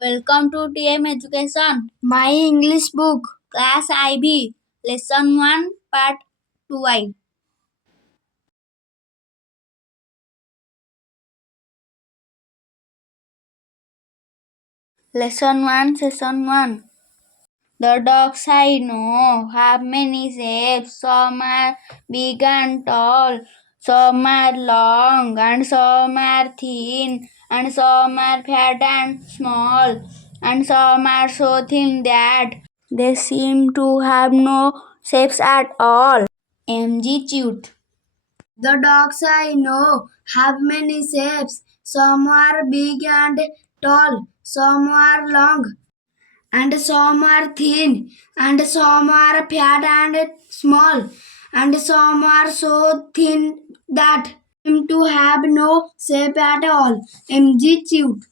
Welcome to TM Education. My English book, Class IB, Lesson 1, Part 2I. Lesson 1, Session 1. The dogs I know have many shapes. Some are big and tall, some are long, and some are thin, and some are fat and small, and some are so thin that they seem to have no shapes at all. MG Chute. The dogs I know have many shapes. Some are big and tall, some are long, and some are thin, and some are fat and small, and some are so thin that seem to have no shape at all. MG Chute.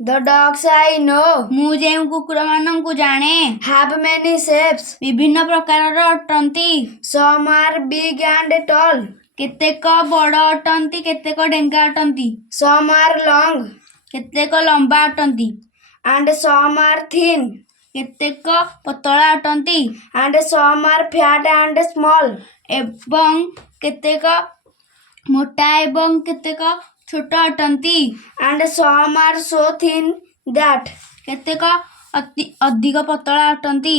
The dogs I know ମୁଁ ଯେଉଁ କୁକୁରମାନଙ୍କୁ ଜାଣେ have many shapes ବିଭିନ୍ନ ପ୍ରକାରର ଅଟନ୍ତି. Some are big and tall କେତେକ ବଡ଼ ଅଟନ୍ତି କେତେକ ଡେଙ୍ଗା ଅଟନ୍ତି. Some are long କେତେକ ଲମ୍ବା ଅଟନ୍ତି. And some are thin କେତେକ ପତଳା ଅଟନ୍ତି. And some are fat and small ଏବଂ କେତେକ ମୋଟା ଏବଂ କେତେକ ଛୋଟ ଅଟନ୍ତି. And some are so thin that କେତେକ ଅଧିକ ପତଳା ଅଟନ୍ତି.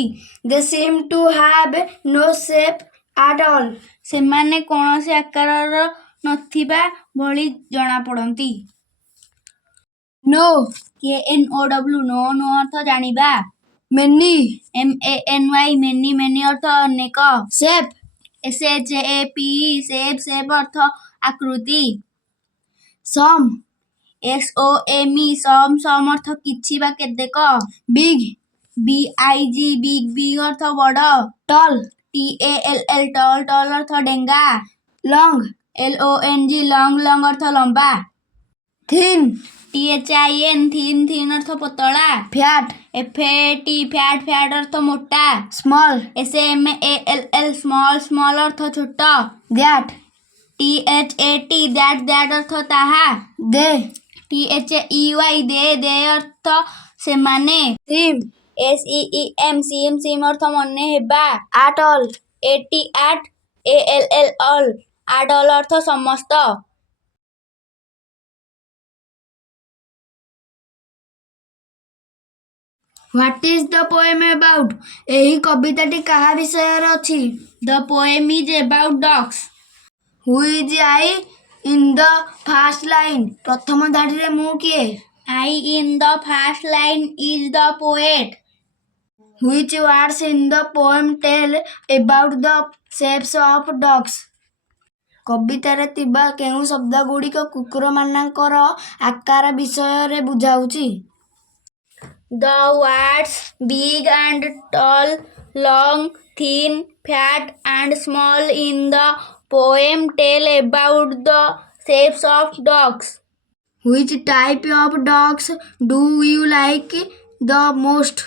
They seem to have no shape at all ସେମାନେ କୌଣସି ଆକାରର ନଥିବା ଭଳି ଜଣାପଡ଼ନ୍ତି. No KNOW no no ଅର୍ଥ ଜାଣିବା. Many MANY many many ଅର୍ଥ ଅନେକ. Shape SHAPE shape ଅର୍ଥ ଆକୃତି. Some some ଅର୍ଥ କିଛି ବା କେତେକ. Big big ଅର୍ଥ ବଡ଼. Tall tall ଅର୍ଥ ଡେଙ୍ଗା. Long long ଅର୍ଥ ଲମ୍ବା. Thin thin ଅର୍ଥ ପତଳା. Fat fat ଅର୍ଥ ମୋଟା. Small small ଅର୍ଥ ଛୋଟ. That that ଅର୍ଥ ତାହା. They they ଅର୍ଥ ସେମାନେ. SEEM ଅର୍ଥ ମନେ ହେବା. At all at all ଅର୍ଥ ସମସ୍ତ. What is the poem about? ଏହି କବିତାଟି କାହା ବିଷୟରେ ଅଛି? The poem is about dogs. Who is I in the first line? ପ୍ରଥମ ଧାଡ଼ିରେ ମୁଁ କିଏ? I in the first line is the poet. Which words in the poem tell about the shapes of dogs? କବିତାରେ ଥିବା କେଉଁ ଶବ୍ଦଗୁଡ଼ିକ କୁକୁରମାନଙ୍କର ଆକାର ବିଷୟରେ ବୁଝାଉଛି? The words big and tall, long, thin, fat and small in the poem tell about the shapes of dogs. Which type of dogs do you like the most?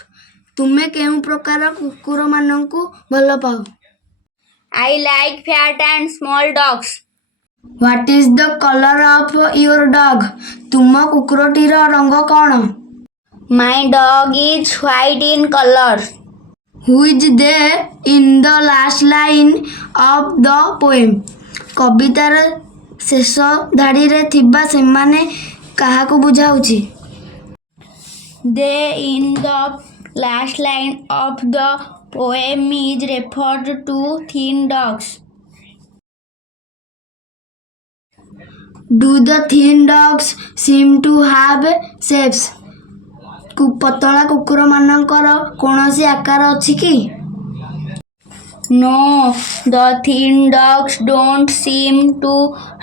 ତୁମେ କେଉଁ ପ୍ରକାର କୁକୁରମାନଙ୍କୁ ଭଲ ପାଅ? I like fat and small dogs. What is the color of your dog? ତୁମ କୁକୁରଟିର ରଙ୍ଗ କ'ଣ? My dog is white in color. Who is there in the last line of the poem? କବିତାର ଶେଷ ଧାଡ଼ିରେ ଥିବା ସେମାନେ କାହାକୁ ବୁଝାଉଛି? They in the last line of the poem is referred to thin dogs. Do the thin dogs seem to have shapes? ପତଳା କୁକୁରମାନଙ୍କର କୌଣସି ଆକାର ଅଛି କି? No, the thin dogs don't seem to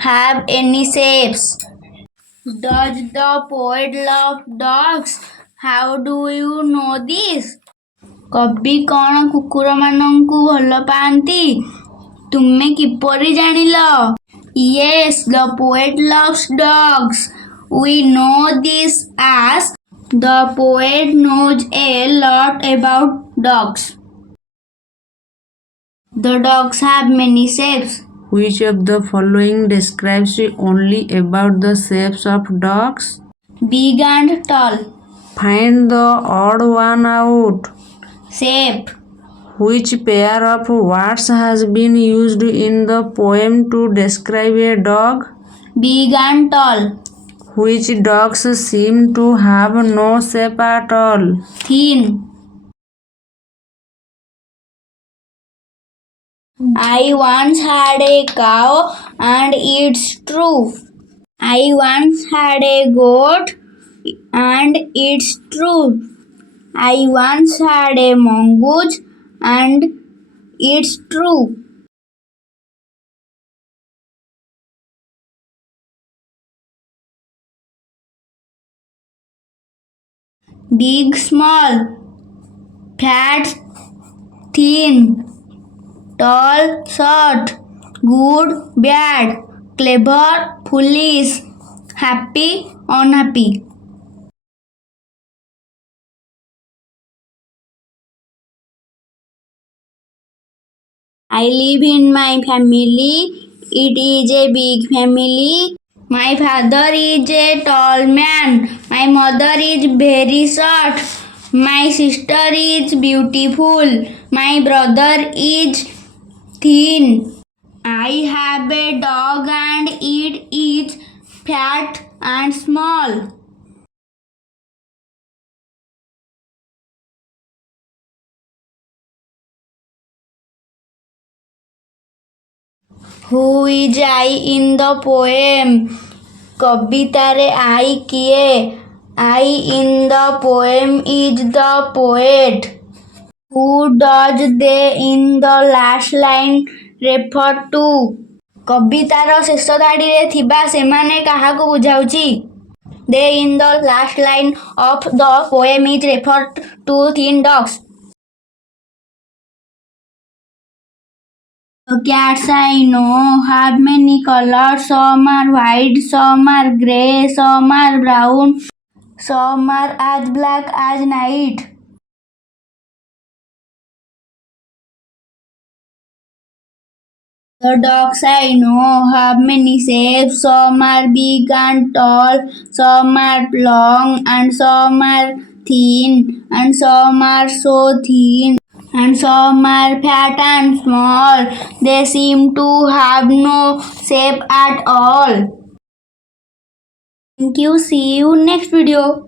have any shapes. Does the poet love dogs? How do you know this? କବି କ'ଣ କୁକୁରମାନଙ୍କୁ ଭଲ ପାଆନ୍ତି? ତୁମେ କିପରି ଜାଣିଲ? Yes, the poet loves dogs. We know this as the poet knows a lot about dogs. The dogs have many shapes. Which of the following describes only about the shapes of dogs? Big and tall. Find the odd one out. Shape. Which pair of words has been used in the poem to describe a dog? Big and tall. Which dogs seem to have no shape at all? Thin. I once had a cow, and it's true. I once had a goat, and it's true. I once had a mongoose, and it's true. Big, small, fat, thin, tall, short, good, bad, clever, foolish, happy, unhappy. I live in my family. It is a big family. My father is a tall man. My mother is very short. My sister is beautiful. My brother is thin. I have a dog and it is fat and small. Who is I in the poem? କବିତାରେ I କିଏ? I in the poem is the poet. Who does they in the last line refer to? କବିତାର ଶେଷ ଧାଡ଼ିରେ ଥିବା ସେମାନେ କାହାକୁ ବୁଝାଉଛି? They in the last line of the poem is referred to thin dogs. The cats I know have many colors. Some are white, some are grey, some are brown, some are as black as night. The dogs I know have many shapes. Some are big and tall, some are long, and some are thin, and some are so thin, and some are fat and small. They seem to have no shape at all. Thank you. See you next video.